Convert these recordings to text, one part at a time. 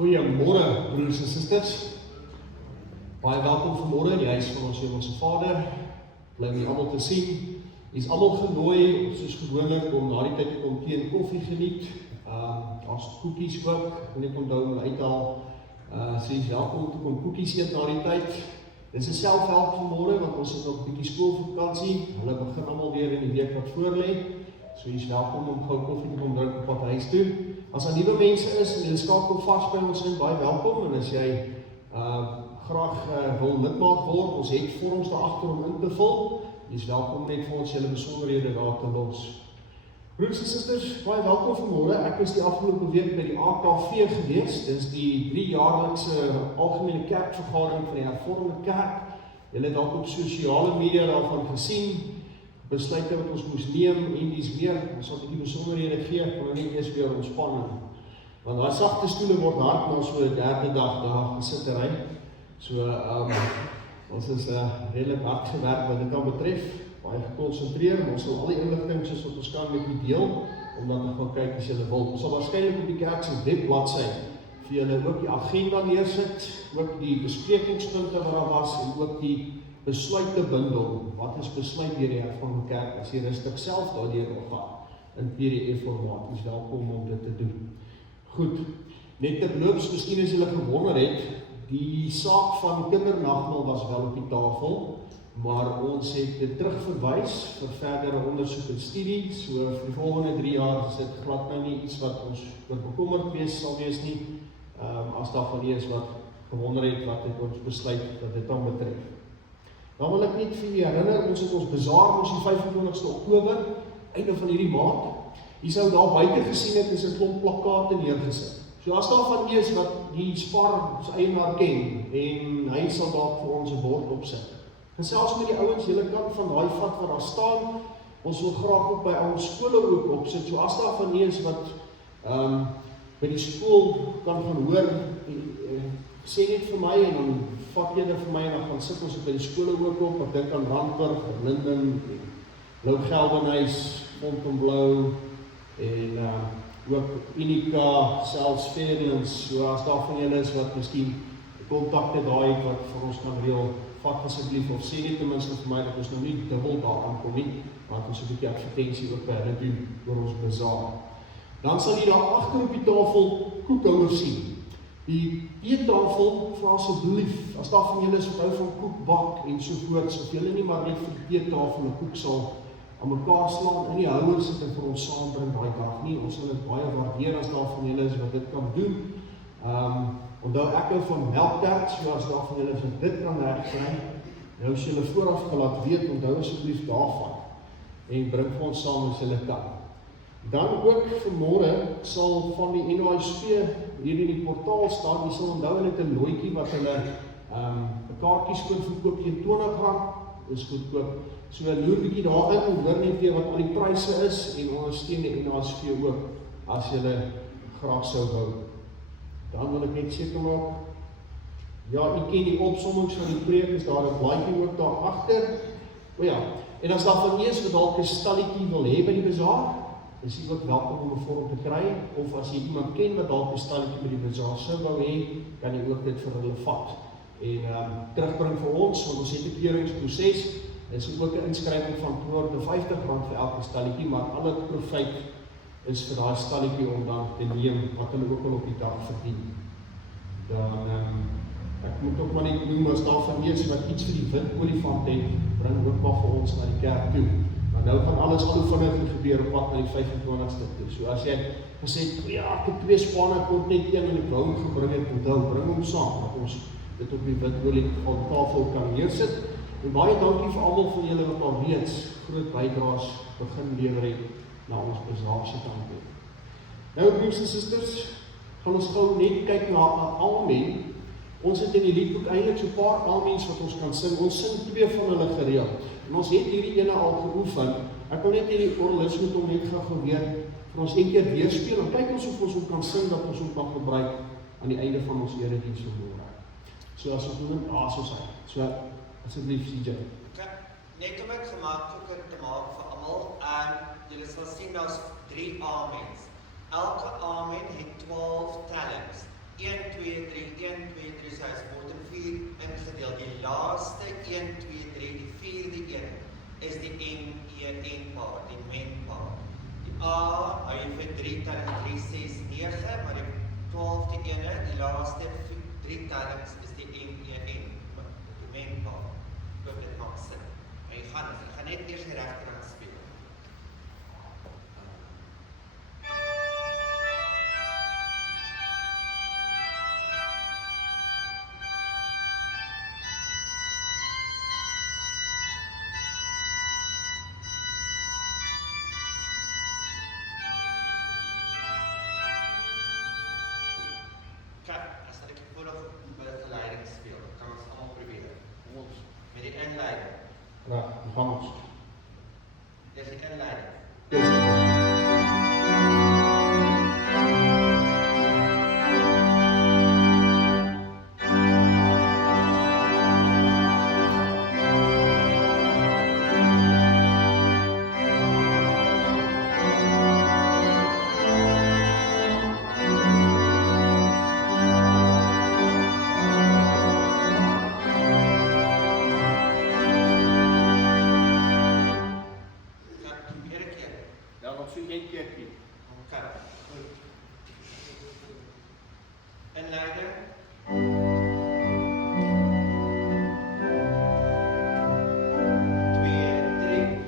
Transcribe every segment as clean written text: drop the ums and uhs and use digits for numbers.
Goeiemôre broers en susters. Baie welkom vanmôre in die huis van ons Hemelse Vader. Bly om julle almal te sien. Jy is almal genooi, soos gewoonlik, om na die tyd te kom teen koffie geniet. Daar's koekies ook. Ek wil net onthou om uit te haal. So jy is welkom om te kom koekies eet na die tyd. Dis 'n selfhelp vanmôre, want ons het nog 'n bietjie skoolvakansie. Hulle begin almal weer in die week wat voorlê. So jy is welkom om gou koffie te kom drink op pad huis toe. As daar nuwe mense is en jy skakel vas by ons in, baie welkom. En as jy graag wil lidmaat word, ons het vorms daar agter om in te vul. Jy is welkom net vir ons julle besonderhede daar te los. Broers en susters, baie welkom vanmôre. Ek was die afgelope week by die AKV gewees. Dis die 3-jaarlikse algemene kerkvergadering van die Hervormde Kerk. Julle het dalk op sosiale media daarvan gesien. Besluite wat ons moes neem en dis meer. Ons sal 'n bietjie besonderhede gee, ek wil net eers weer ontspan. Want daai sagte stoele word hard na so 'n derde dag daar gesittery. So ons is redelik hard gewerk wat dit dan betref, baie gekonsentreer, maar ons sal al die inligting soos wat ons kan met u deel, om dan te gaan kyk as julle wil. Ons sal waarskynlik op die kerk se webbladsy vir julle ook die agenda neersit, ook die besprekingspunte wat daar was en ook die besluite bundel. Wat is besluit deur die Hervormde Kerk as jy rustig self daardeur wil gaan in PDF formaat. Jy is welkom om dit te doen. Goed, net terloops, miskien as julle gewonder het, die saak van kindernagmaal was wel op die tafel, maar ons het dit terugverwys vir verdere ondersoek en studie. So vir die volgende 3 jaar is dit glad nou nie iets wat ons oor bekommerd sal wees nie, as daar van is wat gewonder het wat het ons besluit wat dit dan betref. Dan wil ek net vir julle herinner, ons het ons bazaar ons die 25ste Oktober, einde van hierdie maand. Jy sou daar buite gesien het, is 'n klomp plakate neergesit. So as daar van is wat die Spar se eienaar ken, en hy sal dalk vir ons 'n bord opsit. Gesels met die ouens, julle kan van daai vat wat daar staan, ons wil graag ook by ons skole ook opsit, so as daar van is wat by die skool kan gaan hoor, sê net vir my en dan vat jy vir my en dan gaan sit ons by die skole ook op. Ek dink aan Randburg, Linden, Blou Geldenhuis, Fontainebleau en ook Unica, selfs Fairlands. So as daar van julle is wat miskien kontakte daai wat vir ons kan reël, vat asseblief of sê net ten minste vir my dat ons nou nie dubbel daar aankom nie, want ons 'n bietjie advertensie ook by hulle doen oor ons bazaar. Dan sal jy daar agter op die tafel koekhouers sien. Die teetafel, vra asseblief, as daar van julle is wat hou van koekbak en sovoorts, of julle nie maar net vir die teetafel 'n koek sal aan mekaar slaan in die houers sit en vir ons saam bring daai dag nie. Ons sal dit baie waardeer as daar van julle is wat dit kan doen. Onthou ek hou van melktert, so as daar van julle is wat dit kan regkry, nou as julle vooraf gelaat weet, onthou asseblief daarvan en bring vir ons saam as julle kan. Dan ook vanmôre sal van die NHSV hier in die portaal staan, jy sal onthou hulle het 'n looitjie wat hulle kaartjies koop verkoop teen R20, is goedkoop. So loer bietjie daarin en hoor net weer wat al die pryse is en ondersteun die NHSV ook as julle graag sou wou. Dan wil ek net seker maak, ja, u ken die opsommings van die preek, is daar 'n blaadjie ook daar agter. O ja, en as daar van eers wat dalk 'n stalletjie wil hê by die bazaar, is jy ook welkom om 'n vorm te kry, of as jy iemand ken wat dalk 'n stalletjie by die bazaar sou wou hê, kan jy ook dit vir hulle vat en terugbring vir ons, want ons het 'n keuringsproses. Is ook 'n inskrywing van R250 vir elke stalletjie, maar alle profijt is vir daai stalletjie om dan te neem wat hulle ook al op die dag verdien. Dan ek moet ook maar net noem as daar van eers wat iets vir die wit olifant het, bring ook maar vir ons na die kerk toe. Maar nou gaan alles al hoe vinnig gebeur op pad na die 25ste toe. So as jy gesê het, ja, ek het 2 spanne, ek kon net een en ek wou hom gebring het, onthou, bring hom saam, dat ons dit op die wit olifant tafel kan neersit. En baie dankie vir almal van julle wat al reeds groot bydraes begin lewer het na ons bazaar se kant toe. Nou broers en susters, gaan ons gou net kyk na 'n amen. Ons het in die liedboek eintlik so 'n paar amens wat ons kan sing. Ons sing 2 van hulle gereeld. En ons het hierdie ene al geoefen. Ek wil net hierdie orgelis moet hom net gou weer vir ons een keer weerspeel en kyk ons of ons hom kan sing dat ons hom kan gebruik aan die einde van ons erediens vanmôre. So as ons doen, soos hy. So asseblief CJ. Net om het gemakliker te maak vir almal, julle sal sien daar's 3 amens. Elke amen het 12 tellings. 1, 2, 3, 1, 2, 3, so hy word in 4 ingedeel. Die laaste 1, 2, 3, die vierde een, is die MEN-paar, die men-paar. Die A, hou jy vir 3 telling 3, 6, 9, maar die 12de ene, die laaste 3 tellings is die MEN, die men-paar. Ek hoop dit maak sin. Maar jy gaan net eers die regterkant speel. As ek vooraf met die geleiding speel, kan ons allemaal probeer. Met die inleiding. Ja, dan gaan ons. Dis die inleiding. Inleiding. 2, 3.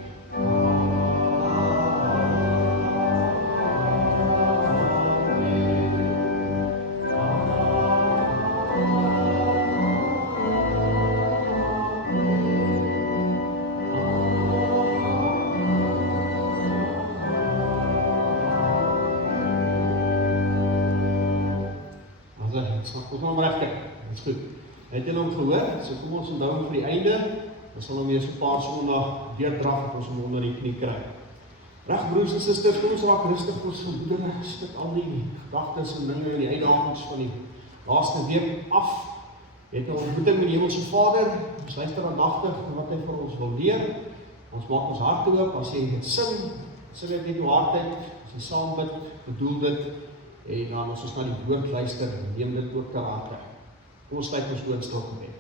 Ons gaan hom regkry, dit is goed. Het julle hom gehoor? So kom ons onthou vir die einde, dan sal hom weer so 'n paar sondag deurdraf dat ons hom onder die knie kry. Reg broers en susters, kom ons raak rustig vir ons gemoedere, skit al die gedagtes en dinge en die uitdagings van die laaste week af. Jy het 'n ontmoeting met die Hemelse Vader, ons luister aandagtig na wat hy vir ons wil leer. Ons maak ons harte oop, as jy dit sing dit net jou hart uit, as jy saam bid, bedoel dit. En dan as ons na die woord luister, neem dit ook ter harte. Kom ons sluit ons oë in stil gebed.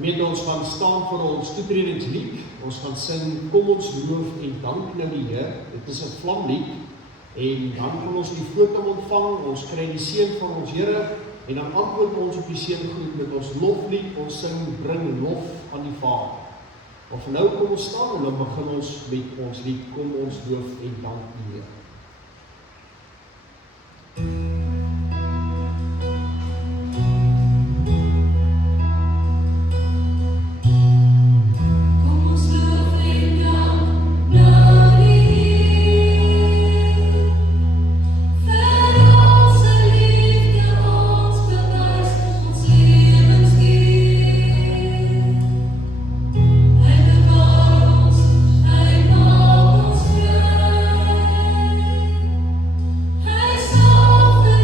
Gemeente, ons gaan staan vir ons toetredingslied. Ons gaan sing, kom ons loof en dank nou die Heer. Dit is 'n vlamlied. En dan gaan ons die voorkom ontvang, ons kry die seën van ons Here, en dan antwoord ons op die seëngroet met ons loflied, ons sing, bring lof aan die Vader. Of nou kom ons staan en dan begin ons met ons lied, kom ons loof en dank die Heer. Hij zal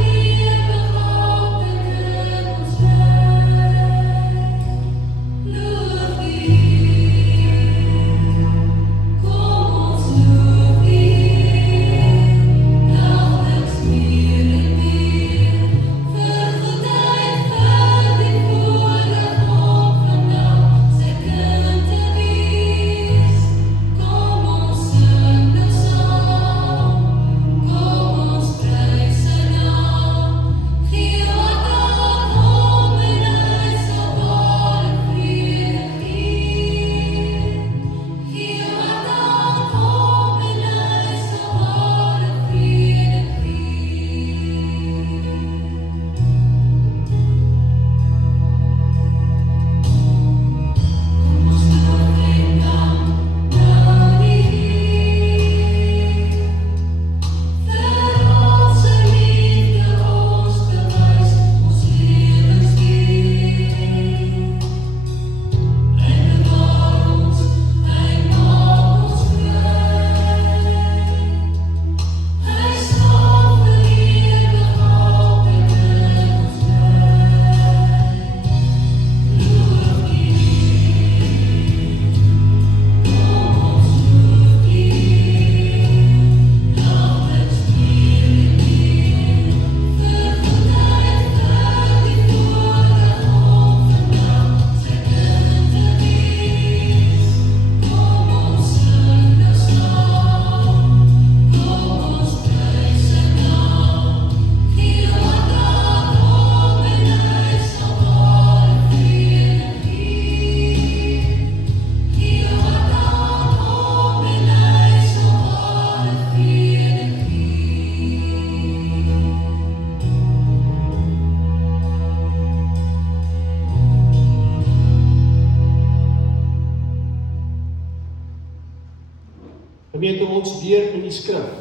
Gemeente, ons leer in die skrif,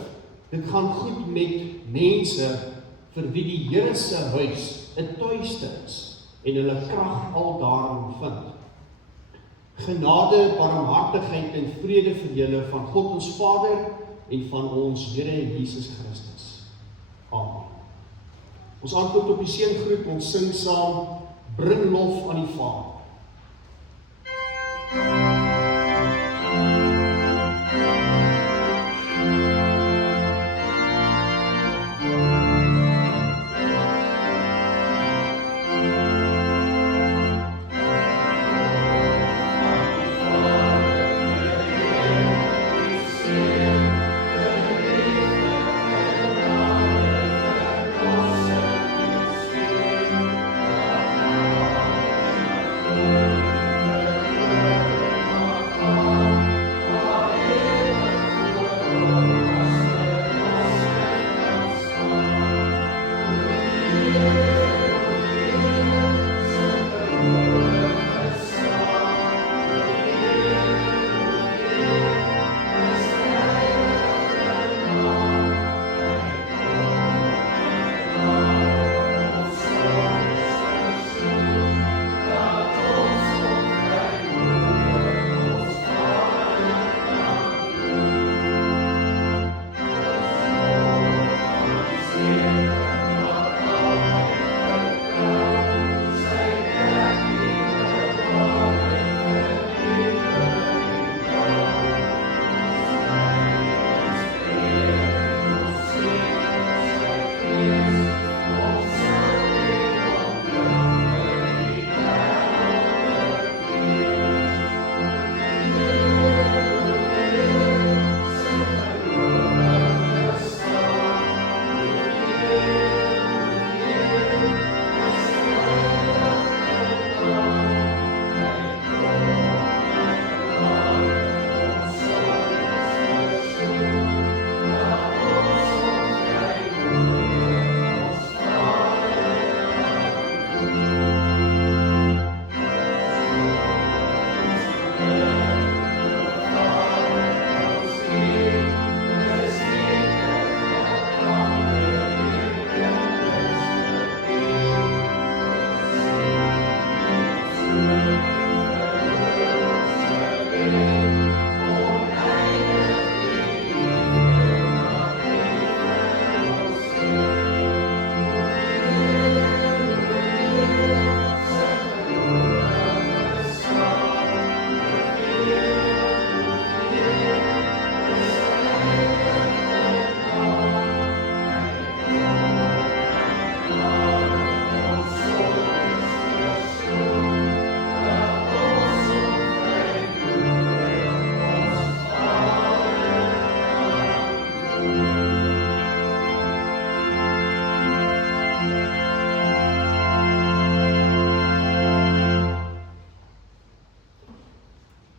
dit gaan goed met mense vir wie die Here se huis 'n tuiste is en hulle krag al daarin vind. Genade, barmhartigheid en vrede vir julle van God ons Vader en van ons Here Jesus Christus. Amen. Ons antwoord op die seëngroet, ons sing saam, bring lof aan die Vader.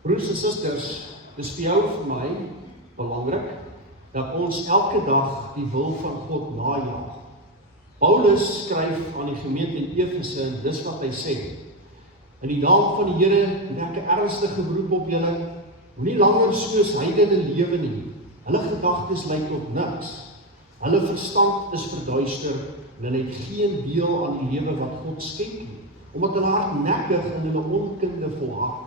Broers en susters, dis vir jou en vir my belangrik dat ons elke dag die wil van God najag. Paulus skryf aan die gemeente in Efese en dis wat hy sê. In die naam van die Here doen ek 'n ernstige beroep op julle, moenie langer soos heidene lewe nie. Hulle gedagtes lei tot niks. Hulle verstand is verduister en hulle het geen deel aan die lewe wat God skenk nie, omdat hulle hardnekkig in hulle onkunde volhard.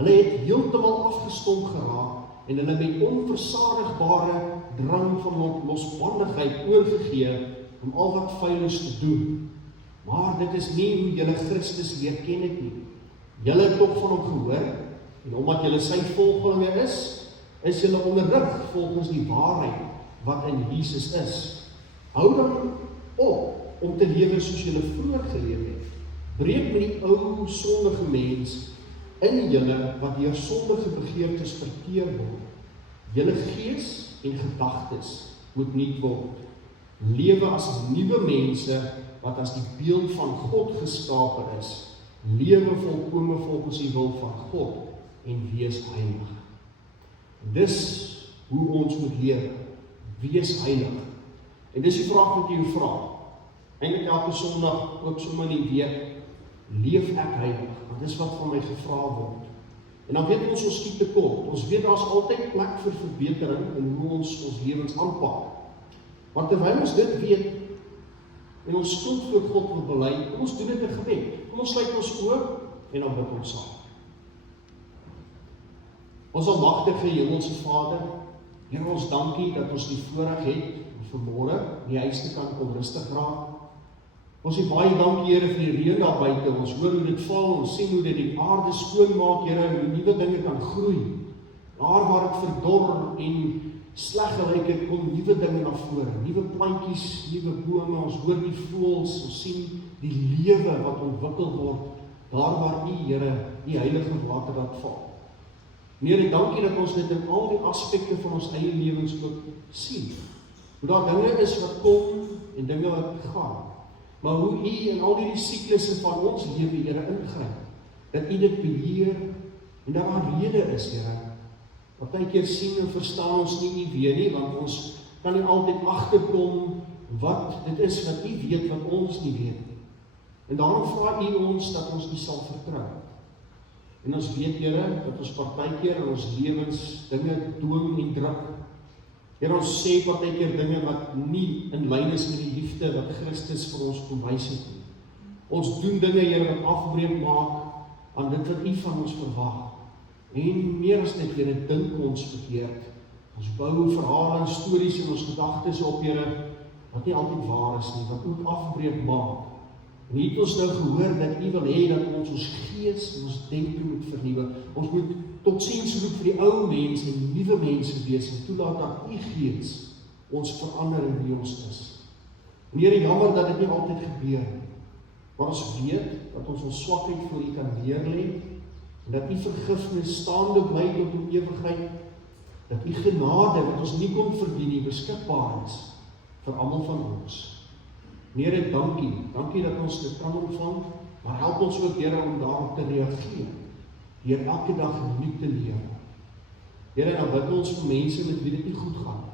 Hulle het heeltemal afgestomp geraak en hulle met onversadigbare drang van losbandigheid oorgegee om al wat vuil is te doen. Maar dit is nie hoe julle Christus leer ken het nie. Julle het tog van hom gehoor, en omdat julle sy volgelinge is julle onderrig volgens die waarheid wat in Jesus is. Hou dan op om te lewe soos julle vroeër geleef het. Breek met die ou sondige mens in julle wat deur sondige begeertes verteer word. Julle gees en gedagtes moet nuut word. Lewe as nuwe mense wat as die beeld van God geskape is. Lewe volkome volgens die wil van God en wees heilig. Dis hoe ons moet lewe. Wees heilig. En dis die vraag wat jy jou vra. Eintlik elke Sondag, ook sommer in die week, leef ek heilig? Want dis wat van my gevra word. En dan weet ons skiet tekort. Ons weet daar is altyd plek vir verbetering in hoe ons lewens aanpak. Maar terwyl ons dit weet, en ons skuld voor God wil bely, kom ons doen dit in gebed. Kom ons sluit ons oë en dan bid ons saam. Ons almagtige Hemelse Vader, Here, ons dankie dat ons die voorreg het om vanmôre in die huis te kan kom rustig raak. Ons sê baie dankie, Here, vir die reën daar buite. Ons hoor hoe dit val, ons sien hoe dit die aarde skoon maak, Here, en hoe nuwe dinge kan groei. Daar waar dit verdor en sleg gelyk het, kom nuwe dinge na vore, nuwe plantjies, nuwe bome, ons hoor die voëls, ons sien die lewe wat ontwikkel word, daar waar U, Here, die heilige water wat val. Here, dankie dat ons dit in al die aspekte van ons eie lewens ook sien. Hoe daar dinge is wat kom en dinge wat gaan. Maar hoe U in al die siklusse van ons lewe, Here, ingryp, dat U dit beheer en dat daar rede is, Here. Partykeer sien en verstaan ons nie U weer nie, want ons kan nie altyd agterkom wat dit is wat U weet wat ons nie weet nie. En daarom vra U ons dat ons U sal vertrou. En ons weet, Here, dat ons partykeer in ons lewens dinge dwing en druk. Here, ons sê partykeer dinge wat nie in lyn is met die liefde wat Christus vir ons kom wys het nie. Ons doen dinge, Here, wat afbreek maak aan dit wat U van ons verwag. En meer as dit, Here, dink ons verkeerd. Ons bou verhale en stories in ons gedagtes op, Here, wat nie altyd waar is nie, wat ook afbreek maak. En hier het ons nou gehoor dat U wil hê dat ons gees en ons denke moet vernuwe. Ons moet tot siens roep vir die ou mens en nuwe mense wees en toelaat dat U Gees ons verander in wie ons is. En Here, jammer dat dit nie altyd gebeur nie. Maar ons weet dat ons swakheid voor U kan neerlê en dat U vergifnis staande bly tot in ewigheid, dat U genade wat ons nie kon verdien nie beskikbaar is vir almal van ons. Here, dankie dat ons dit kan ontvang, maar help ons ook, Here, om daarop te reageer, deur elke dag nuut te lewe. Here, nou bid ons vir mense met wie dit nie goed gaan.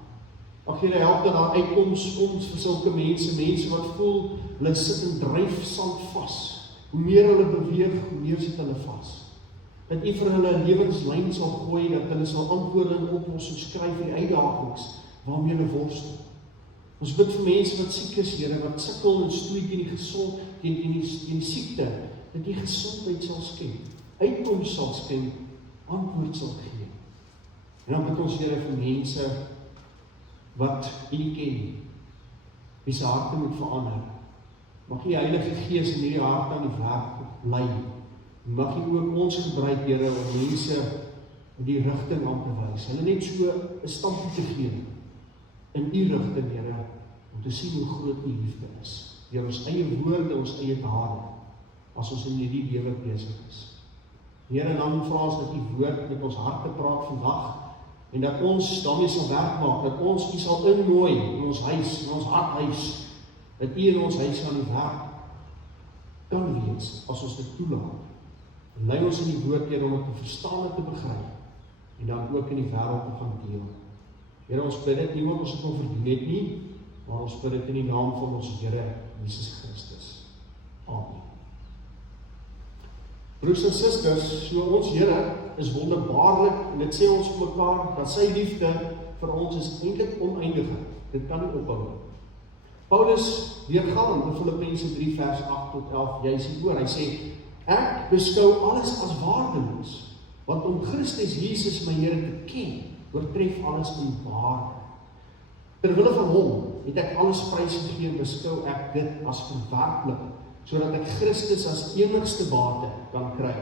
Mag Here help dat daar uitkoms komt vir sulke mense wat voel, hulle sit in dryfsand vas. Hoe meer hulle beweeg, hoe meer sit hulle vas. Dat U vir hulle 'n lewenslyn sal gooi, dat hulle sal antwoorde en oplossings kry vir die uitdagings waarmee hulle worstel. Ons bid vir mense wat siek is, Here, wat sukkel en stoei teen die siekte, dat U gesondheid sal skenk, uitkoms sal skenk, antwoord sal gee. En dan bid ons, Here, vir mense wat U nie ken, wie se harte moet verander. Mag U Heilige Gees in hierdie hart aan die werk lei. Mag U ook ons gebruik, Here, om mense in die rigting aan te wys. Hulle net so 'n stampie te gee in U rigting, Here, om te sien hoe groot U liefde is. Deur ons eie woorde, ons eie dade, as ons in hierdie lewe besig is. Here, dan vra ons dat U woord met ons harte praat vandag, en dat ons daarmee sal werk maak, dat ons U sal innooi in ons huis, in ons harthuis, dat U in ons huis aan die werk kan wees, as ons dit toelaat. En lei ons in die woord, Here, om het te verstaan en te begryp, en dan ook in die wêreld te gaan deel. Here, ons bid dit nie wat ons het kon verdien het nie, maar ons bid dit in die naam van ons Here, Jesus Christus. Amen. Broers en susters, so ons Here is wonderbaarlik, en dit sê ons vir mekaar, dat sy liefde vir ons is eintlik oneindig. Dit kan nie ophou nie. Paulus weergaan in Filippense 3 vers 8 tot 11, jy sien hoor, hy sê, ek beskou alles as waardeloos, want om Christus Jesus my Here te ken, oortref alles in waarde. Terwille van hom het ek alles prysgegee en beskou ek dit as verwerplik, sodat ek Christus as enigste bate kan kry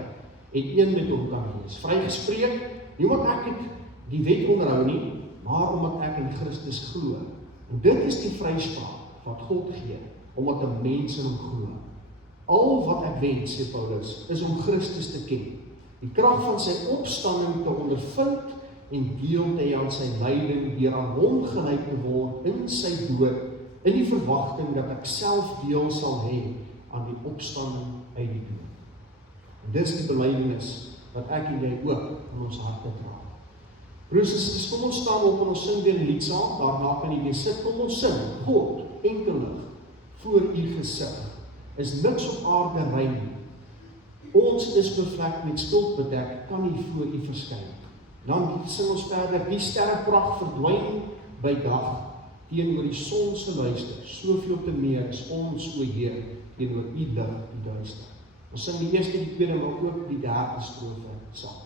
en een met hom kan wees. Vrygespreek, nie omdat ek het die wet onderhou nie, maar omdat ek in Christus glo. En dit is die vryspraak wat God gee, omdat 'n mens in hom glo. Al wat ek wens, sê Paulus, is om Christus te ken, die krag van sy opstanding te ondervind en deel te hê aan sy lyding, deur aan hom gelyk te word in sy dood, in die verwagting dat ek self deel sal hê aan die opstanding uit die dood. En dit is die belydenis wat ek en jy ook in ons harte dra. Broers en susters, kom ons staan op en ons sing weer 'n lied saam, daarna kan jy weer sit, kom ons sing, God, enkelig, voor U gesig, is niks op aarde rein nie. ons is bevlek met skuld bedek, kan nie voor u verskyn. Dan sing ons verder, die sterrepragt verdwyn by dag, teenoor die son se luister, soveel te meer is ons, o Heer, teenoor u lig die duister. Ons sing die eerste, die tweede, maar ook die derde strofe saam.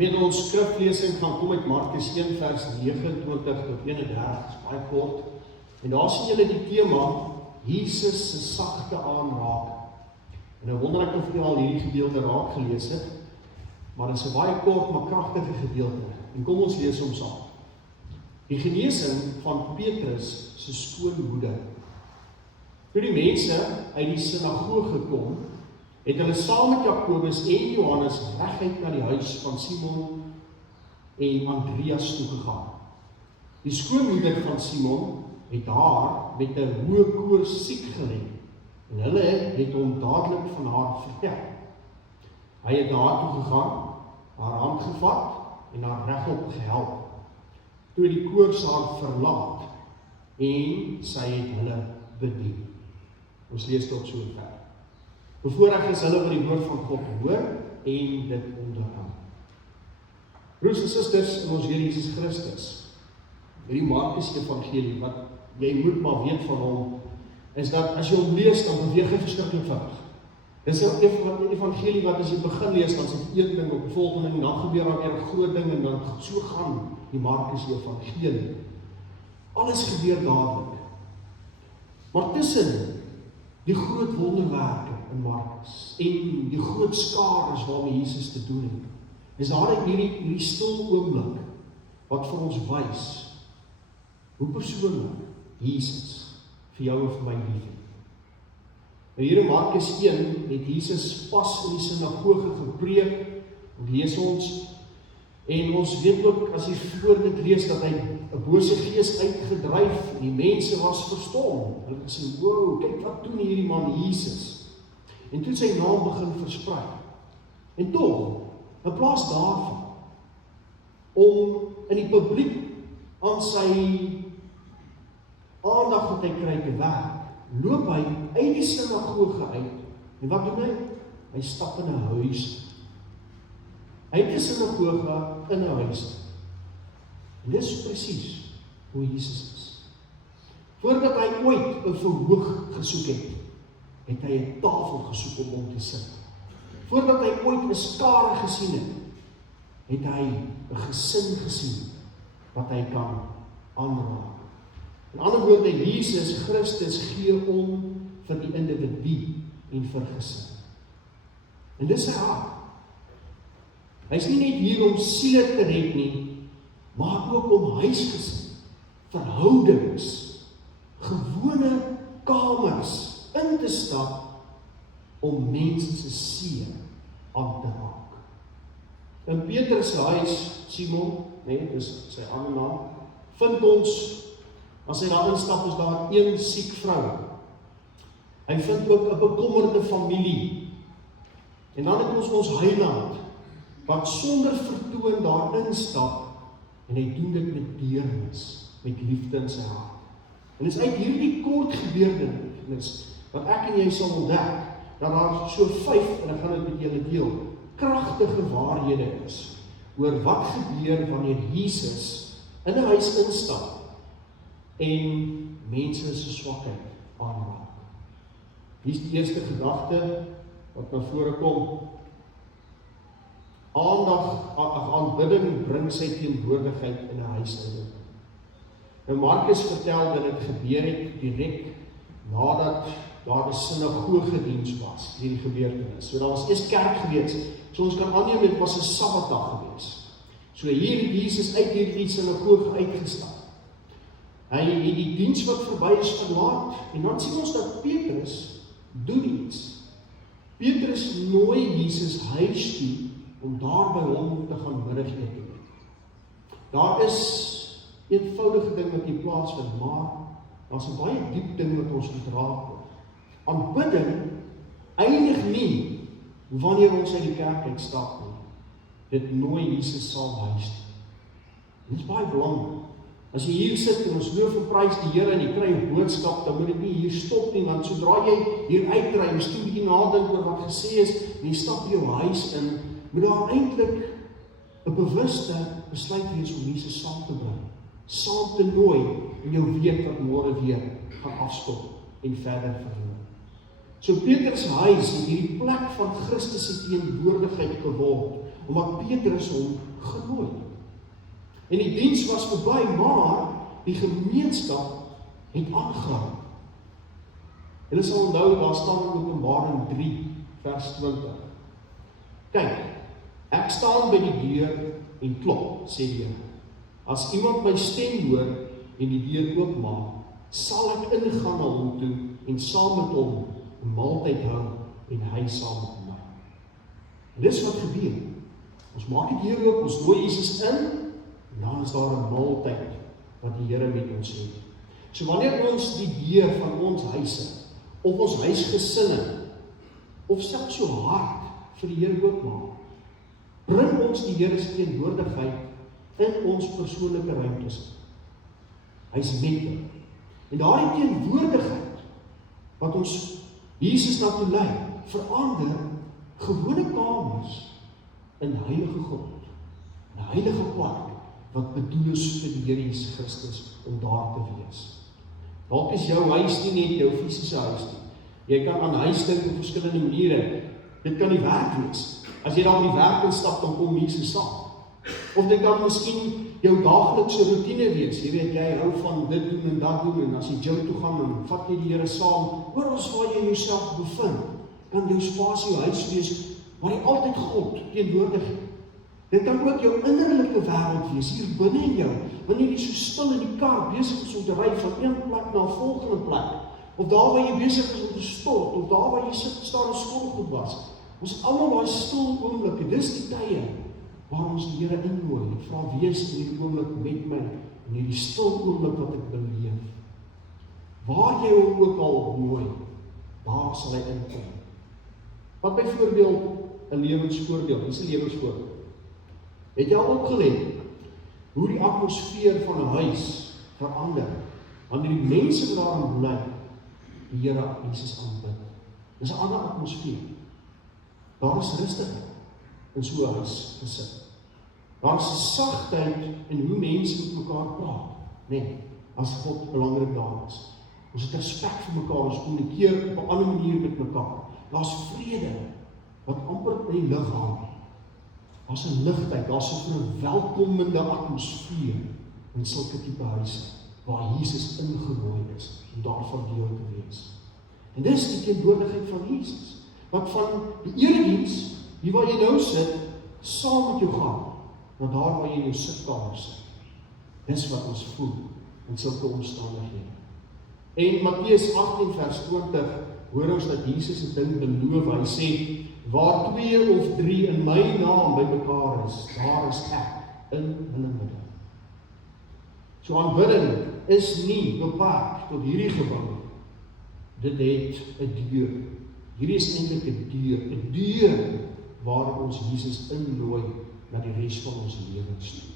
Met ons skriflesing gaan kom uit Markus 1 vers 29 tot 31, is baie kort. En daar sien julle die tema, Jesus se sagte aanraking. En nou wonder ek of jy al hierdie gedeelte raak gelees het, maar dit is 'n baie kort maar kragtige gedeelte. En kom ons lees hom saam. Die genesing van Petrus se skoonmoeder. Toe die mense uit die sinagoge kom, het hulle saam met Jakobus en Johannes reguit na die huis van Simon en Andreas toegegaan. Die skoonmoeder van Simon het haar met 'n hoë koors siek gelê, en hulle het hom dadelik van haar vertel. Hy het na haar toegegaan, haar hand gevat en haar regop gehelp, toe die koors haar verlaat, en sy het hulle bedien. Ons lees tot sover. Bevoorreg is hulle wat die woord van God hoor en dit onderhou. Broers en susters in ons Here Jesus Christus, hierdie Markus Evangelie, wat jy moet maar weet van hom, is dat as jy hom lees, dan beweeg hy verskriklik vinnig. Dis 'n evangelie wat as jy begin lees, dan is dit een ding op die volgende, en dan gebeur daar weer 'n groot ding, en dan so gaan die Markus Evangelie. Alles gebeur dadelik. Maar tussen die groot wonderwerke in Markus en die groot skares waarmee Jesus te doen het, is daar hierdie stil oomblik wat vir ons wys hoe persoonlik Jesus vir jou en vir my lief het. Nou hier in Markus 1 het Jesus pas in die sinagoge gepreek, lees ons, en ons weet ook as jy voor dit lees dat hy 'n bose gees uitgedryf, en die mense was verstom. Hulle sê, wow, kyk wat doen hierdie man Jesus. En toe sy naam begin versprei. En tog, in plaas daarvan, om in die publiek aan sy aandag wat hy kry te werk, loop hy uit die sinagoge uit, en wat doen hy? Hy stap in 'n huis. Hy het 'n sinagoge in 'n huis. En dis presies hoe Jesus is. Voordat hy ooit 'n verhoog gesoek het, het hy 'n tafel gesoek om te sit. Voordat hy ooit 'n skare gesien het hy 'n gesin gesien wat hy kan aanraak. In ander woorde, Jesus Christus gee om vir die individu en vir gesin. En dis sy hart. Hy is nie net hier om siele te red nie, maar ook om huisgesin, verhoudings, gewone kamers in te stap om mense se seer aan te raak. In Petrus se huis, Simon, dis sy ander naam, vind ons, as hy daar instap, is daar een siek vrou. Hy vind ook 'n bekommerde familie. En dan het ons heiland, wat sonder vertoon daar instap, en hy doen dit met deernis, met liefde in sy hart. En dit is uit hierdie kort gebeurtenis, wat ek en jy sal ontdek, dat daar so 5, en ek gaan dit met julle deel, kragtige waarhede is, oor wat gebeur wanneer Jesus in 'n huis instap, en mense se swakheid aanraak. Hier is die eerste gedagte wat na vore kom. Aanbidding bring sy teenwoordigheid in 'n huishouding. Nou Markus vertel dat dit gebeur het direk nadat daar 'n sinagogediens was, hierdie gebeurtenis. So daar was eers kerk gewees. So ons kan aanneem dit was 'n Sabbatdag gewees. So hier het Jesus uit hierdie sinagoge uitgestap. Hy het die diens wat verby is verlaat, en dan sien ons dat Petrus doen iets. Petrus nooi Jesus huis toe, om daar by hom te gaan middagete doen. Daar is eenvoudige ding wat hier plaasvind, maar daar's 'n baie diep ding wat ons moet raak. Aanbidding eindig nie wanneer ons uit die kerk uitstap nie. Dit nooi Jesus saam huis toe. Dit is baie belangrik. As jy hier sit en ons loof en prys die Here en jy kry 'n boodskap, dan moet dit nie hier stop nie, want sodra jy hier uitkry, miskien bietjie nadink oor wat gesê is, en jy stap in jou huis in, moet daar eintlik 'n bewuste besluit wees om Jesus saam te bring, saam te nooi in jou week wat môre weer gaan afstop en verder verloor. So Petrus se huis het hierdie plek van Christus se teenwoordigheid geword, omdat Petrus hom genooi het. En die diens was verby, maar die gemeenskap het aangehou. Julle sal onthou, daar staan in Openbaring 3, vers 20. Kyk, ek staan by die deur en klop, sê die Here. As iemand my stem hoor en die deur oopmaak, sal ek ingaan na hom toe en saam met hom 'n maaltyd hou en hy saam met my. En dis wat gebeur. Ons maak die deur oop, ons nooi Jesus in, en dan is daar 'n maaltyd wat die Here met ons het. So wanneer ons die deur van ons huise, of ons huisgesinne, of selfs so hart vir die Here oopmaak, bring ons die Here se teenwoordigheid in ons persoonlike ruimtes. Hy's met ons. En daardie teenwoordigheid wat ons Jesus na toe lei, verander gewone kamers in heilige grond, 'n heilige plek wat bedoel is vir die Here Jesus Christus om daar te wees. Dalk is jou huis nie net jou fisiese huis nie. Jy kan aan huis dink op verskillende maniere. Dit kan die werk wees. As jy daar op die werk instap, dan kom Jesus saam. Of dit kan miskien jou daaglikse routine wees. Jy weet, jy hou van dit doen en dat doen, en as jy gym toe gaan, dan vat jy die Here saam. Oral waar jy jouself bevind, kan jou spasie, jou huis wees, waar jy altyd God teenwoordig het. Dit kan ook jou innerlike wêreld wees, hier binne in jou, wanneer jy so stil in die kar besig is om te ry van een plek na 'n volgende plek, of daar waar jy besig is om te stort, of daar waar jy sit en staan en skoolgoed was. Ons almal daai stil oomblikke, dis die tye waar ons die Here innooi, en vra, wees in hierdie oomblik met my, in hierdie stil oomblik wat ek beleef. Waar jy hom ook al nooi, daar sal hy inkom. Wat byvoorbeeld 'n lewensvoorbeeld, dis 'n lewensvoorbeeld. Het jy al opgelet hoe die atmosfeer van 'n huis verander wanneer die mense wat daarin bly die Here Jesus aanbid? Dis 'n ander atmosfeer. Daar is rustigheid in so 'n huis gesit. Daar is 'n sagtheid in hoe mense met mekaar praat, as God belangrik daar is. Ons het respek vir mekaar, ons kommunikeer op 'n ander manier met mekaar. Daar's vrede, wat amper in die lug hang. Daar's 'n ligheid, daar's 'n verwelkomende atmosfeer in sulke tipe huise, waar Jesus ingenooi is, om daarvan deel te wees. En dis die teenwoordigheid van Jesus, wat van die erediens, hier waar jy nou sit, saam met jou gaan, na daar waar jy in jou sitkamer sit. Dis wat ons voel, in sulke omstandighede. En Matteus 18 vers 20, hoor ons dat Jesus 'n ding beloof, hy sê, waar 2 of 3 in my naam by mekaar is, daar is ek in hulle midde. So aanbidding is nie beperk tot hierdie gebou. Dit het 'n deur. Hierdie is eintlik 'n deur waar ons Jesus innooi na die res van ons lewens toe.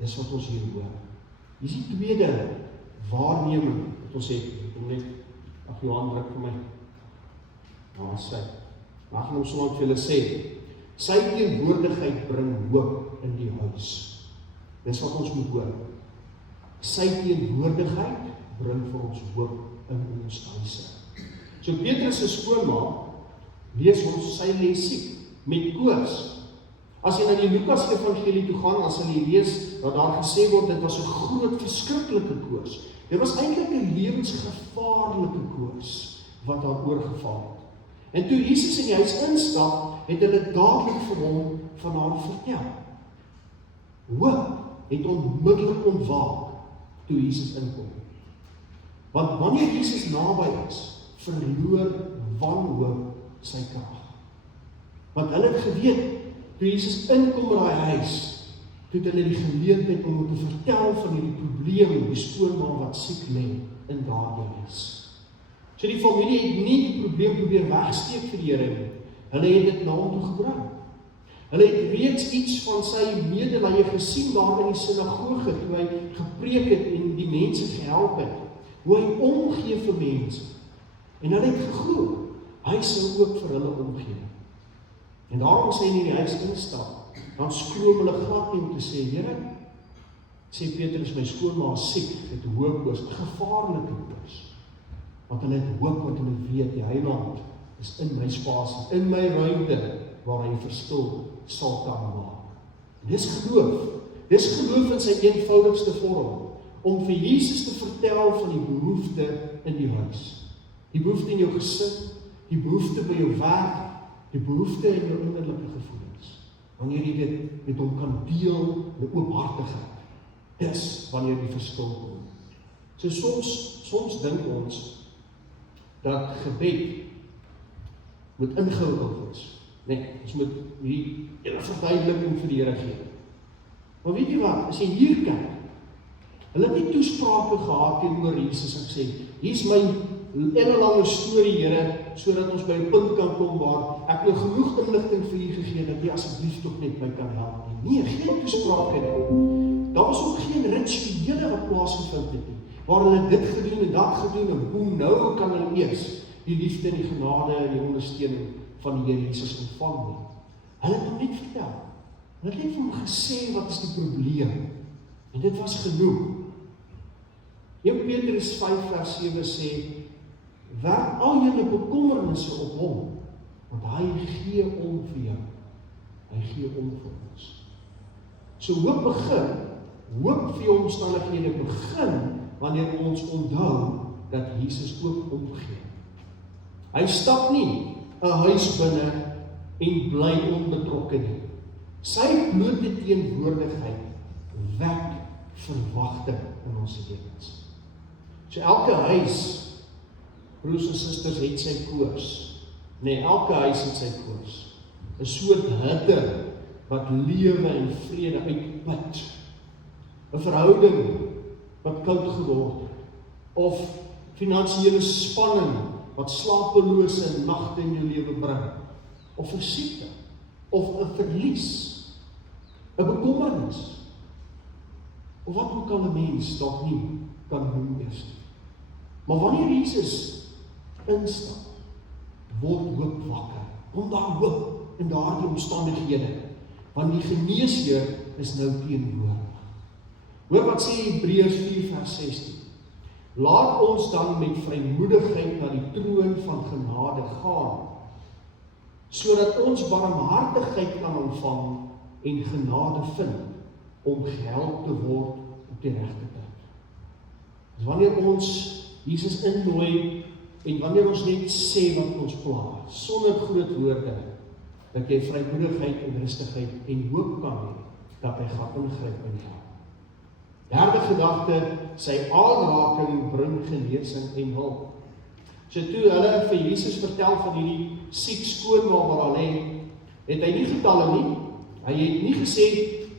Dis wat ons hier hoor. Hier is die tweede waarneming wat ons het. Ek net, Johan druk vir my. Nou, sy. Maar ek gaan hom so lank vir julle sê. Sy teenwoordigheid bring hoop in die huis. Dis wat ons moet hoor. Sy teenwoordigheid bring vir ons hoop in ons huise. So Petrus se skoonma, lees ons, sy lê siek met koors. As jy na die Lukas evangelie toe gaan, dan sal jy lees dat daar gesê word, dit was 'n groot, verskriklike koors. Dit was eintlik 'n lewensgevaarlike koors, wat daar oorgeval het. En toe Jesus in die huis instap, het hulle dadelik vir hom van haar vertel. Hoop het onmiddellik ontwaak, toe Jesus inkom. Want wanneer Jesus naby is, verloor wanhoop sy krag. Want hulle het geweet, toe Jesus inkom by daai huis, toe het hulle die geleentheid om te vertel van die probleem, die skoonma wat siek lê in daardie huis. So die familie het nie die probleem probeer wegsteek vir die Here nie. Hulle het dit na hom toe gebring. Hulle het reeds iets van sy medelee gesien daar in die sinagoge, toe hy gepreek het en die mense gehelp het. Hoe hy omgee vir mense. En hulle het geglo, hy sal ook vir hulle omgee. En daarom sê hy in die huis instap, dan skroom hulle glad nie om te sê, Here, sê Petrus, my skoonma is siek, het hoopkoors, gevaarlike koors. Want hulle het hoop, want hulle weet, die Heiland is in my spasie, in my ruimte, waar hy verskil sal kan maak. En dis geloof in sy eenvoudigste vorm, om vir Jesus te vertel van die behoefte in die huis. Die behoefte in jou gesin, die behoefte by jou werk, die behoefte in jou innerlike gevoelens. Wanneer jy dit met hom kan deel, met oophartigheid, dis wanneer die verskil kom. So soms dink ons, dat gebed moet ingewikkeld wees. Nee, ons moet hier verduideliking vir die Here gee. Maar weet jy wat, as jy hier kyk, hulle het nie toesprake gehad teenoor Jesus en gesê, hier is my ellelange storie, Here, sodat ons by 'n punt kan kom waar ek nou genoeg inligting vir u gegee dat jy asseblief tog net my kan help nie. Nee, geen toesprake nie. Daar was ook geen rituele wat plaasgevind het nie, waar hulle dit gedoen en dat gedoen en hoe nou kan hulle eers die liefde en die genade en die ondersteuning van die Here Jesus ontvang nie. Hulle het hom net vertel. Hulle het net vir hom gesê wat is die probleem. En dit was genoeg. 1 Petrus 5 vers 7 sê, werk al julle bekommernisse op hom, want hy gee om vir jou. Hy gee om vir ons. So hoop vir jou omstandighede begin, wanneer ons onthou, dat Jesus ook omgee. Hy stap nie 'n huis binne en bly onbetrokke nie. Sy blote teenwoordigheid wek verwagting in ons lewens. So elke huis, broers en susters, het sy koors. Nee, elke huis het sy koors. 'n soort hitte wat lewe en vrede uitput. 'n verhouding wat koud geword het. Of finansiële spanning wat slapelose nagte in jou lewe bring. Of 'n siekte. Of 'n verlies. 'n bekommernis. Of wat ook al 'n mens dalk nie kan noem eers. Maar wanneer Jesus instap, word hoop wakker. Kom daar hoop in daardie omstandighede. Want die geneesheer is nou teenwoordig. Hoor wat sê Hebreërs 4 vers 16. Laat ons dan met vrymoedigheid na die troon van genade gaan, sodat ons barmhartigheid kan ontvang en genade vind om gehelp te word op die regte tyd. Dus wanneer ons Jesus innooi en wanneer ons net sê wat ons pla, sonder groot woorde, dat jy vrymoedigheid en rustigheid en hoop kan hê, dat hy gaan ingryp in jou. Derde gedagte, sy aanraking bring genesing en hulp. So toe hulle vir Jesus vertel van hierdie siek skoonma waar hy lê, het hy nie getalle nie. Hy het nie gesê,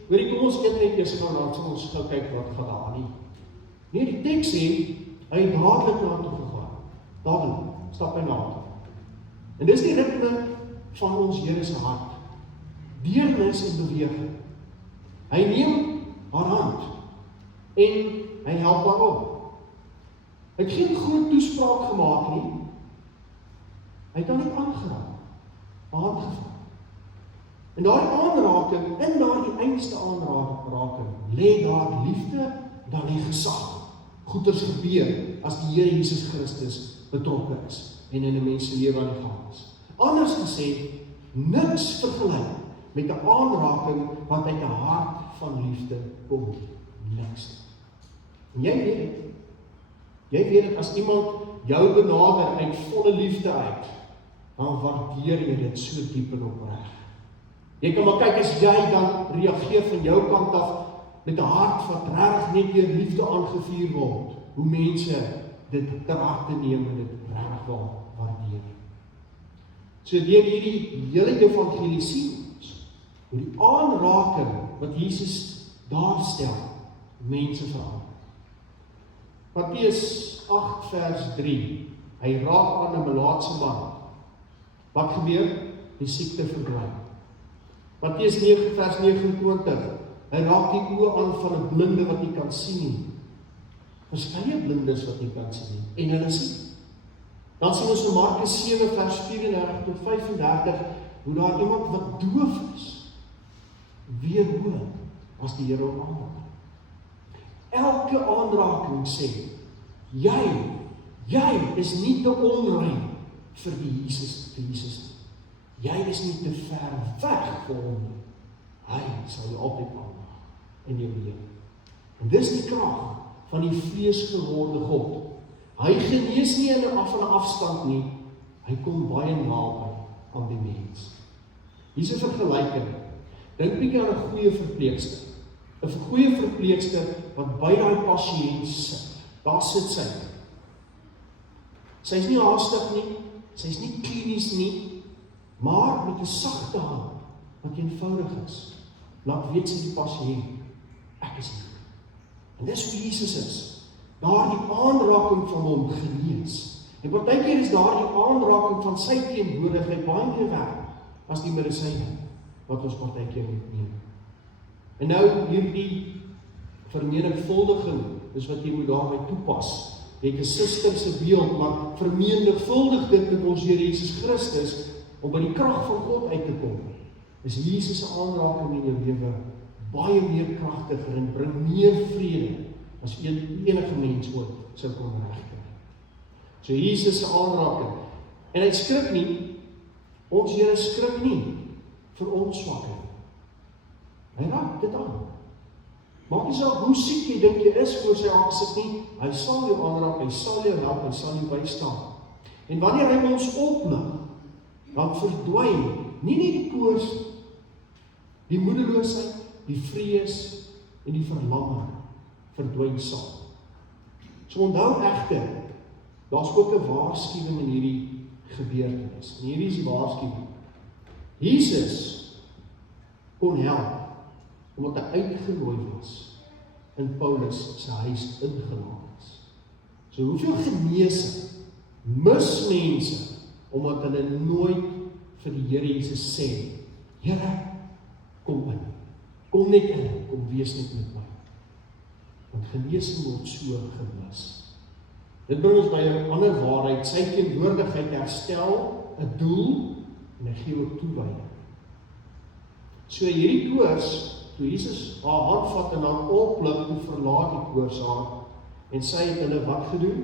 hoorie, kom ons eet net eers gou, dan sal ons gou kyk wat gaan daar nie. Nee, die teks sê, hy het dadelik na toe gegaan. Dadelik, stap hy na toe. En dis die ritme van ons Here se hart. Deernis en beweging. Hy neem haar hand en hy help haar op. Hy het geen groot toespraak gemaak nie. Hy het haar net aangeraak, haar hand gevat. En daardie aanraking, in daardie einste aanraking, lê daar liefde, dan lê gesag. Goeders gebeur as die Here Jesus Christus betrokke is en in 'n mens se lewe aan die gang is. Anders gesê, niks vergelyk met 'n aanraking wat uit 'n hart van liefde kom. Niks. En jy weet dit. Jy weet dit, as iemand jou benader uit volle liefde uit, dan waardeer jy dit so diep en opreg. Jy kan maar kyk as jy dan reageer van jou kant af met 'n hart wat reg net deur liefde aangevuur word, hoe mense dit ter harte neem en dit reg wil waardeer. So deur hierdie hele evangelie sien ons hoe die aanraking wat Jesus daar stel, mense verander. Matteus 8 vers 3, hy raak aan 'n melaatse man. Wat gebeur? Die siekte verdwyn. Matteus 9 vers 29, hy raak die oë aan van 'n blinde wat nie kan sien nie. Verskeie blindes wat nie kan sien nie, en hulle sien. Dan sien ons in Markus 7 vers 34 tot 35, hoe daar iemand wat doof is, weer hoor as die Here hom aanraak. Elke aanraking sê, jy is nie te onrein vir die Jesus. Jy is nie te ver weg vir hom. Hy sal jou altyd aanraak in jou lewe. En dis die krag van die vleesgeworde God. Hy genees nie van 'n afstand nie. Hy kom baie naby aan die mens. Hier is 'n vergelyking. Dink bietjie aan 'n goeie verpleegster. 'n goeie verpleegster wat by daai pasiënt sit. Daar sit sy. Sy is nie haastig nie, sy is nie klinies nie, maar met 'n sagte hand wat eenvoudig is. Laat weet sy die pasiënt, ek is hier. En dis hoe Jesus is. Daardie aanraking van hom genees. En partykeer is daardie aanraking van sy teenwoordigheid baie meer werd as die medisyne wat ons partykeer moet neem. En nou hierdie vermenigvuldiging is wat jy moet daarby toepas. Jy het 'n suster se beeld, maar vermenigvuldig dit met ons Here Jesus Christus om by die krag van God uit te kom. Is Jesus se aanraking in jou lewe baie meer kragtiger en bring meer vrede as enige mens ooit sou kon regkry. So Jesus se aanraking. En hy skrik nie, ons Here skrik nie vir ons swakheid. Hy raak dit aan. Maak nie saak hoe siek jy dink jy is voor sy aangesig nie, hy sal jou aanraak, hy sal jou help, hy sal jou bystaan. En wanneer hy ons oplig, dan verdwyn nie net die koors, die moedeloosheid, die vrees en die verlamming verdwyn saam. So onthou egter, daar's ook 'n waarskuwing in hierdie gebeurtenis. En hierdie is die waarskuwing. Jesus kon help omdat hy uitgenooi was in Paulus se huis ingelaat is. So hoeveel genesing mis mense omdat hulle nooit vir die Here Jesus sê, Here, kom in. Kom net in, kom wees net met my. Want genesing word so gemis. Dit bring ons by 'n ander waarheid, sy teenwoordigheid herstel 'n doel en hy gee ook toewyding. So hierdie koors, toe Jesus haar hand vat en haar oplig, toe verlaat die koors haar En sy het hulle wat gedoen?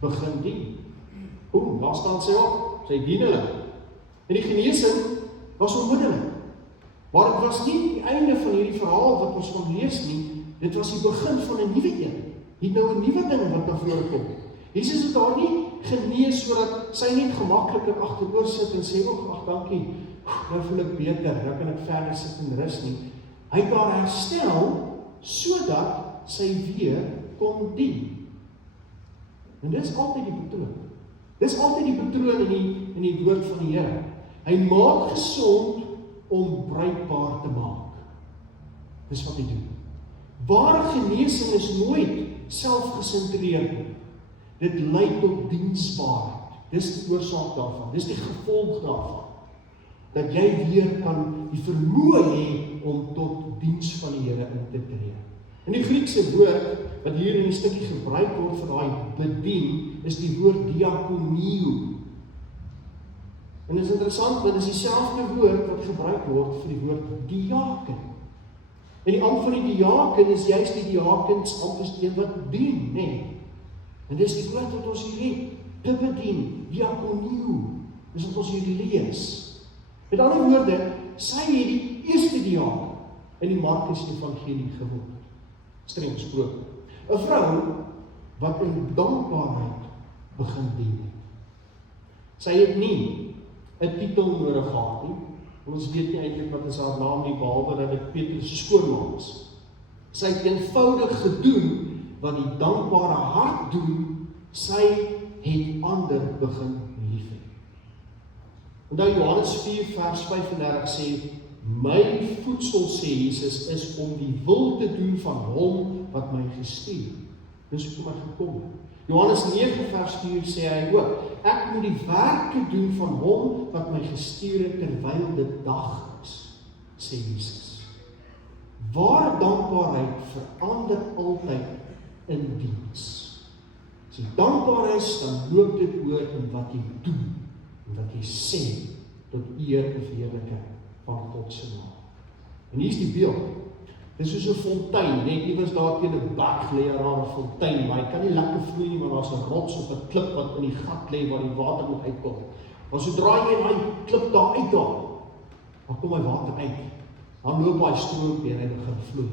Begin dien. Boem, daar staan sy op, sy dien hulle. En die genesing was onmiddellik. Maar dit was nie die einde van hierdie verhaal wat ons van lees nie, dit was die begin van 'n nuwe een. Hier nou 'n nuwe ding wat na vore kom. Jesus het daar nie genees sodat sy net gemakliker agteroor sit en sê, ag dankie, nou voel ek beter, nou kan ek verder sit en rus nie. Hy het haar herstel sodat sy weer kon dien. En dis altyd die patroon. Dis altyd die patroon in die woord van die Here. Hy maak gesond om bruikbaar te maak. Dis wat hy doen. Ware genesing is nooit selfgesentreerd nie. Dit lei tot diensbaarheid. Dis die oorsaak daarvan. Dis die gevolg daarvan. Dat jy weer kan die vermoë hê om tot diens van die Here in te tree. In die Griekse woord wat hier in die stukkie gebruik word vir daai bedien, is die woord diakonio. En dit is interessant, want dit is dieselfde woord wat gebruik word vir die woord diaken. En die ampt van die diaken is juist die diakens ampt is een wat dien, nee. En dis die woord wat ons hier het, te bedien, diakonio. Dis wat ons hier lees. Met ander woorde, sy het die eerste diaken in die Markus Evangelie geword. Streng gesproke. 'n Vrou wat in dankbaarheid begin dien. Sy het nie 'n titel nodig gehad nie. Ons weet nie eintlik wat is haar naam nie, behalwe dat dit Petrus se skoonma is. Sy het eenvoudig gedoen wat die dankbare hart doen. Sy het ander begin liefhê. Onthou Johannes 4 vers 35 sê, my voedsel, sê Jesus, is om die wil te doen van hom wat my gestuur. Dis hoekom ek gekom het. Johannes 9 vers 4 sê hy ook, ek moet die werke doen van hom wat my gestuur het terwyl dit dag is, sê Jesus. Ware dankbaarheid verander altyd in diens. As jy dankbaar is, dan loop dit oor in wat jy doen en wat jy sê tot eer of heerlikheid van God se naam. En hier is die beeld. Dit is soos 'n fontein, net iewers daar teen 'n berg lê daar 'n fontein, maar hy kan nie lekker vloei nie, want daar's 'n rots of 'n klip wat in die gat lê waar die water moet uitkom. Maar sodra jy daai klip daar uithaal, dan kom hy water uit. Dan loop hy stroompie en hy begin vloei.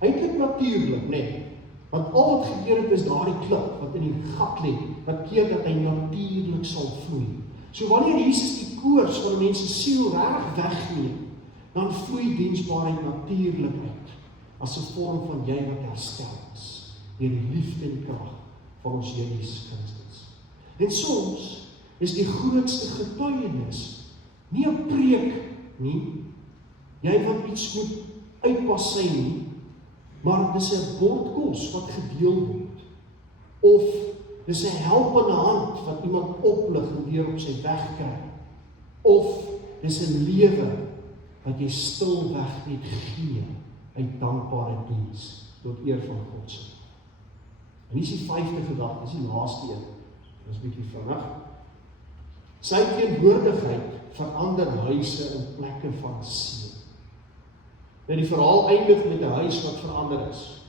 Eintlik natuurlik, nee. Want al wat gebeur het is daardie klip wat in die gat lê, wat keer dat hy natuurlik sal vloei. So wanneer Jesus die koors van mense siel reg wegneem, dan vloei diensbaarheid natuurlik uit, as 'n vorm van jy wat herstel is, deur die liefde en krag van ons Here Jesus Christus. En soms is die grootste getuienis nie 'n preek nie, jy wat iets moet uitpassy nie, maar dis 'n bord kos wat gedeel word, of dis 'n helpende hand wat iemand oplig en weer op sy weg kry, of dis 'n lewe wat jy stilweg net gee uit dankbare diens tot eer van God se. En hier is die 5de gedagte, dis die laaste een. Dis 'n bietjie vinnig. Sy teenwoordigheid verander huise in plekke van seën. Nou die verhaal eindig met 'n huis wat verander is.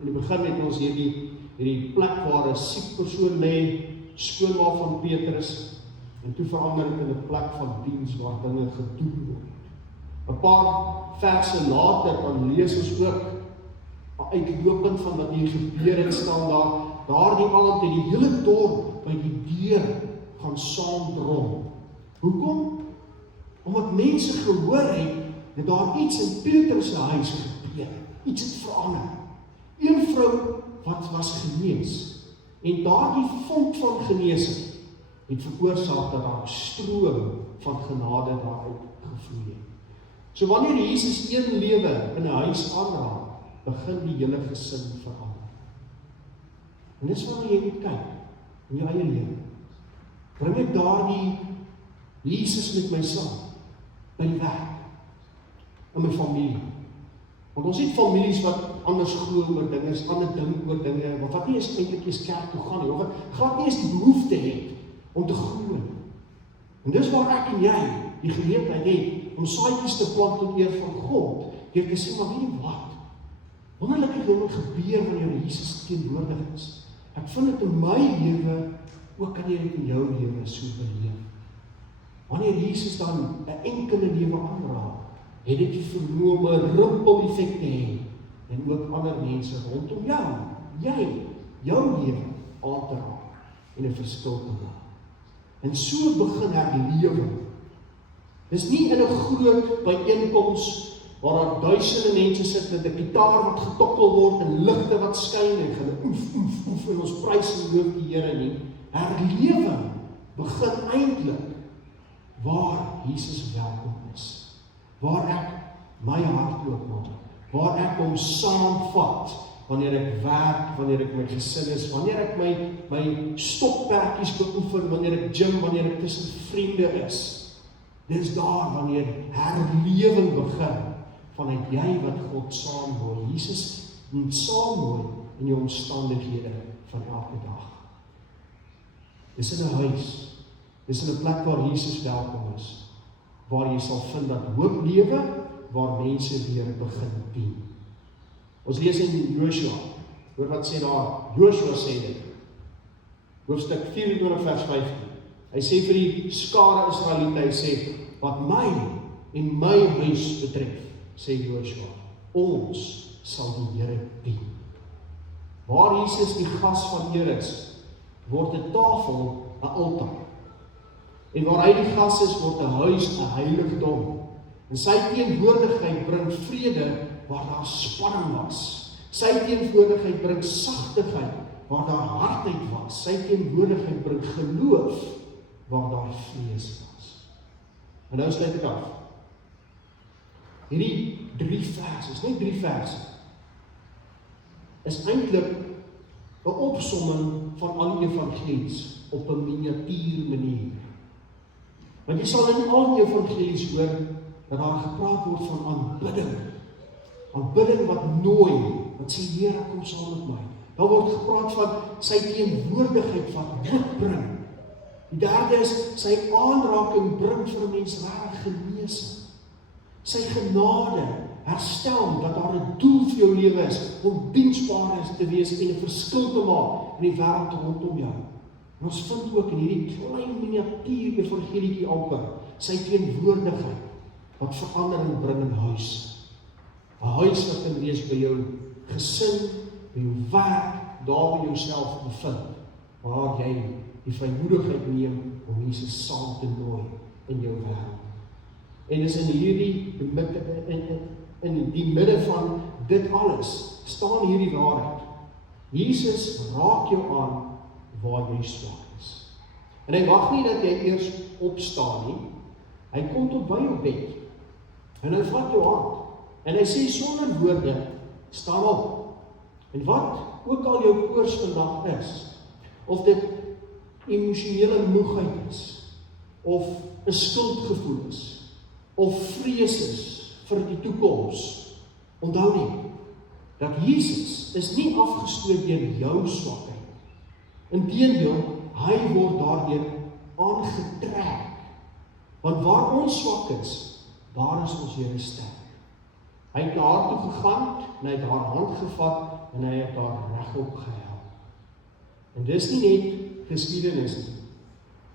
In die begin het ons hierdie plek waar 'n siek persoon lê, skoonma van Petrus, en toe verander dit in 'n plek van diens waar dinge gedoen word. 'n Paar verse later dan lees ons ook uitlopend van wat hier gebeur het, staan daardie aand het die hele dorp by die deur gaan saamdrom. Hoekom? Omdat mense gehoor het dat daar iets in Petrus se huis gebeur. Iets het verander. Een vrou wat was genees, en daardie vonk van genesing het veroorsaak dat daar 'n stroom van genade daaruit gevloei het. So wanneer Jesus een lewe in 'n huis aanraak, begin die hele gesin verander. En dis wanneer jy moet kyk in jou eie lewe. Bring ek daardie Jesus met my saam by die werk, in my familie. Want ons het families wat anders glo oor dinge, ander dink oor dinge, wat nie eens eintlik eens kerk toe gaan nie, of wat glad nie eens die behoefte het om te glo. En dis waar ek en jy die geleentheid het om saadjies te plant tot eer van God, deur te sê, maar weet jy wat? Wonderlike dinge gebeur wanneer Jesus teenwoordig is. Ek vind dit in my lewe, ook kan jy dit in jou lewe so beleef. Wanneer Jesus dan 'n enkele lewe aanraak, het dit die vermoë om 'n rimpel-effek te hê en ook ander mense rondom jou, jou lewe aan te raak en 'n verskil te maak. En so begin herlewing. Dis nie in 'n groot byeenkoms waar daar duisende mense sit met 'n gitaar wat getokkel word en ligte wat skyn en hulle oef en ons prys en loof die Here nie. Herlewing begin eintlik waar Jesus welkom is. Waar ek my hart oopmaak, waar ek hom saamvat wanneer ek werk, wanneer ek my gesin is, wanneer ek my stokperdjies beoefen, wanneer ek gym, wanneer ek tussen vriende is. Dis daar wanneer herlewing begin vanuit jy wat God saamnooi. Jesus saamnooi in jou omstandighede van elke dag. Dis in 'n huis, dis in 'n plek waar Jesus welkom is, waar jy sal vind dat hoop lewe, waar mense weer begin dien. Ons lees in Joshua, hoor wat sê daar, Joshua sê dit, hoofstuk 24 vers 15, hy sê vir die skare Israeliete, hy sê, wat my en my huis betref, sê Joshua, ons sal die Here dien. Waar Jesus die gas van Here is, word 'n tafel 'n altaar. En waar hy die gas is, word 'n huis 'n heiligdom. En sy teenwoordigheid bring vrede waar daar spanning was. Sy teenwoordigheid bring sagtigheid waar daar hardheid was. Sy teenwoordigheid bring geloof waar daar vrees was. En nou sluit ek af. Hierdie 3 verse, net 3 verse, is eintlik 'n opsomming van al die evangelies op 'n miniatuur manier. Want jy sal in al die evangelies hoor dat daar gepraat word van aanbidding. Aanbidding wat nooi, wat sê Here, kom saam met my. Daar word gepraat van sy teenwoordigheid wat hoop bring. Die derde is sy aanraking bring vir 'n mens regtig genesing. Sy genade herstel dat daar 'n doel vir jou lewe is om diensbaar te wees en 'n verskil te maak in die wêreld rondom jou. En ons vind ook in hierdie klein miniatuur evangelietjie amper sy teenwoordigheid wat verandering bring in huis. 'n Huis wat kan wees by jou gesin, by jou werk, daar by jouself bevind, waar jy die vrymoedigheid neem om Jesus saam te nooi in jou wêreld. En is in die midde van dit alles, staan hierdie waarheid. Jesus raak jou aan waar jy swak is. En hy wag nie dat jy eers opstaan nie. Hy kom tot by jou bed. En hy vat jou hand. En hy sê sonder woorde, staan op. En wat ook al jou koors vandag is, of dit emosionele moegheid is, of 'n skuldgevoel is, of vrees is vir die toekoms, onthou net, dat Jesus is nie afgestoot deur jou swakheid. Inteendeel, hy word daardeur aangetrek. Want waar ons swak is, daar is ons Here sterk. Hy het daar toe gegaan, en hy het haar hand gevat, en hy het haar regop gehelp. En dis nie net geskiedenis nie.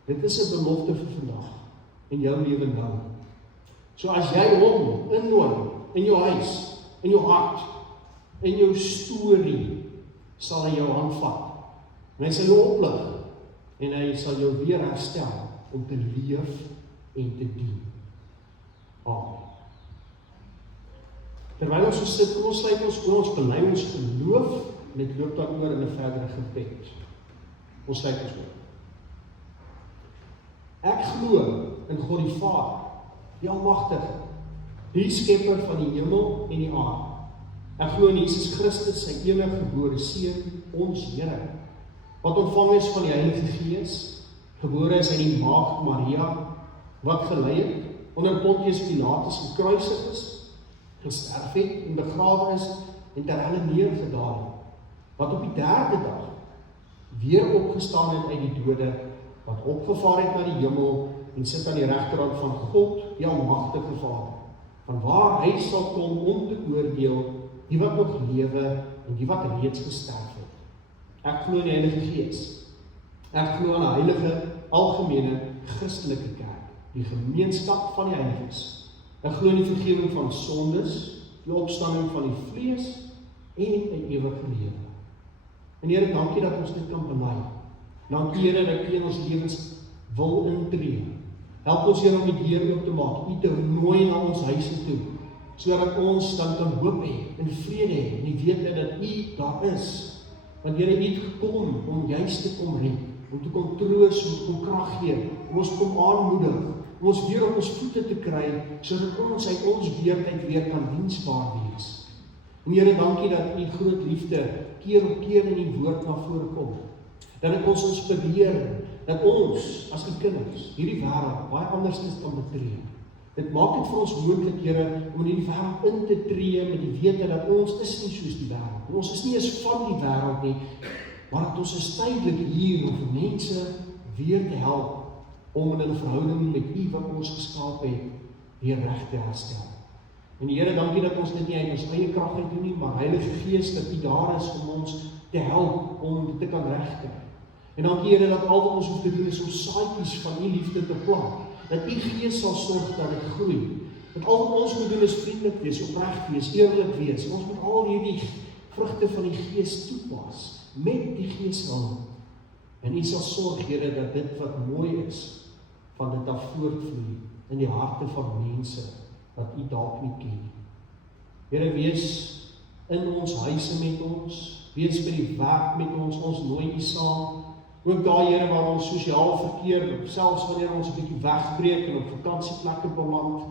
Dit is 'n belofte vir vandag, in jou lewe nou. So as jy hom innooi, in jou huis, in jou hart, in jou storie, sal hy jou hand vat. En hy sal jou oplig, en hy sal jou weer herstel, om te leef en te dien. Amen. Terwyl ons so sit, kom ons sluit ons oë, ons bely ons geloof, en dit loop dan oor in 'n verdere gebed. Ons sluit ons oë. Ek glo in God die Vader, die Almagtige, die Skepper van die hemel en die aarde. Ek glo in Jesus Christus, sy enige gebore Seun, ons Here, wat ontvang is van die Heilige Gees, gebore is uit die maagd Maria, wat gelei het, onder Pontius Pilatus gekruisig is, gesterf het en begrawe is en ter helle neergedaal het, wat op die 3de dag weer opgestaan het uit die dode, wat opgevaar het na die hemel en sit aan die regterhand van God, die Almagtige Vader, van waar hy sal kom om te oordeel die wat nog lewe en die wat reeds gesterf het. Ek glo in die Heilige Gees. Ek glo in 'n heilige, algemene, Christelike kerk, die gemeenskap van die heiliges. Ek glo in die vergifnis van sondes, die opstanding van die vlees en 'n ewige lewe. En Here, dankie dat ons dit kan bely. Dankie Here dat U in ons lewens wil intree. Help ons Here om die deur oop te maak, U te nooi na ons huise toe, sodat ons dan kan hoop hê en vrede hê en die wete dat U daar is. Want Here, U het gekom om juist te kom red, om te kom troos, om te kom krag gee, om ons te kom aanmoedig, om ons weer op ons voete te kry, sodat ons uit ons weertyd weer kan diensbaar wees. En Here, dankie dat U groot liefde keer op keer in die woord na vore kom. Dat dit ons inspireer, dat ons, as die kinders, hierdie wêreld baie anders kan betree. Dit maak dit vir ons moontlik, Here, om in die wêreld in te tree met die wete dat ons is nie soos die wêreld. Ons is nie eens van die wêreld nie, maar dat ons is tydelik hier om vir mense weer te help, om in 'n verhouding met U wat ons geskaap het, weer reg te herstel. En Here, dankie dat ons dit nie uit ons eie krag uit doen nie, maar Heilige Gees, dat U daar is om ons te help om dit te kan regkry. En dankie Here dat al wat ons hoef te doen is om saadjies van U liefde te plant, dat U Gees sal sorg dat dit groei. Dat al wat ons moet doen is vriendelik wees, opreg wees, eerlik wees. Ons moet al hierdie vrugte van die Gees toepas met die Gees hulp. En U sal sorg, Here, dat dit wat mooi is, van dit af voortvloei in die harte van mense wat U dalk nie ken nie. Here, wees in ons huise met ons, wees by die werk met ons nooi U saam. Ook daar, Here, waar ons sosiaal verkeer, selfs wanneer ons 'n bietjie wegbreek en op vakansieplekke beland,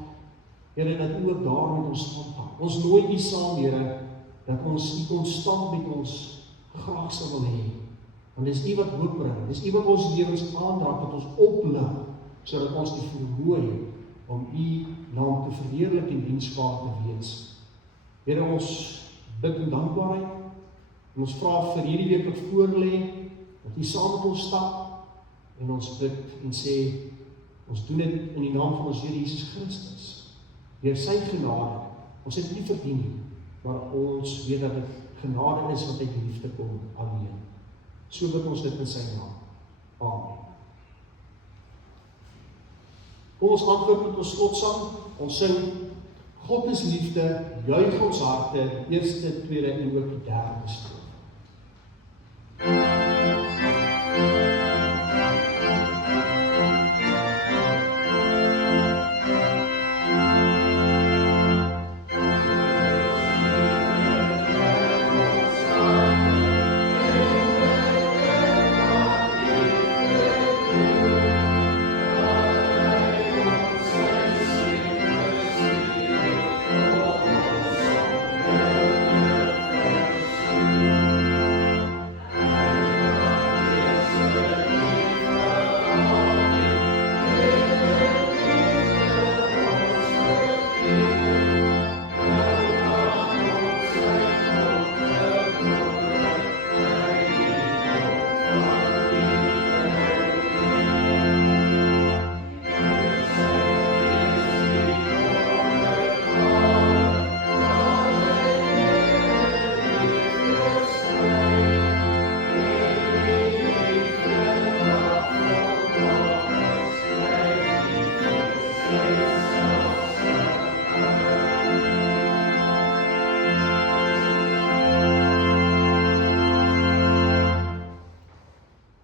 Here, dat U ook daar met ons saamgaan. Ons nooi U saam, Here, dat ons U konstant met ons graag sal wil hê. Want dis U wat hoop bring, dis U wat ons lewens aanraak, wat ons oplig, sodat ons die vermoë het om U naam te verheerlik en diensbaar te wees. Here, ons bid in dankbaarheid, en ons vra vir hierdie week wat voorlê, dat U saam met ons stap, en ons bid en sê, ons doen dit in die naam van ons Here Jesus Christus. Deur sy genade, ons het nie verdien nie, maar ons weet dat dit genade is wat uit liefde kom alleen. So bid ons dit in sy naam. Amen. Kom ons antwoord met ons slotsang, ons sing, God is liefde, juig ons harte, eerste, tweede en ook die derde strofe.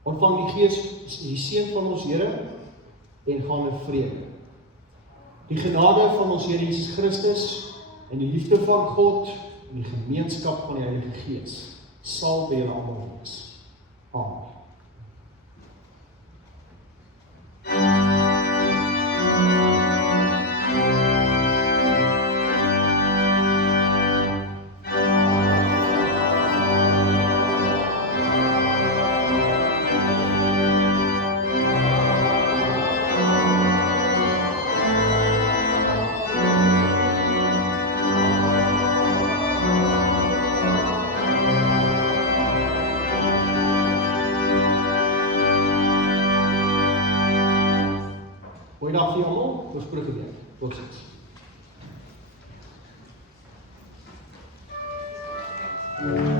Ontvang die Gees, die seën van ons Here, en gaan in vrede. Die genade van ons Here Jesus Christus, en die liefde van God, en die gemeenskap van die Heilige Gees, sal by julle almal wees. Amen. Goeiedag vir almal, ons probeer. Tot ziens. Amen.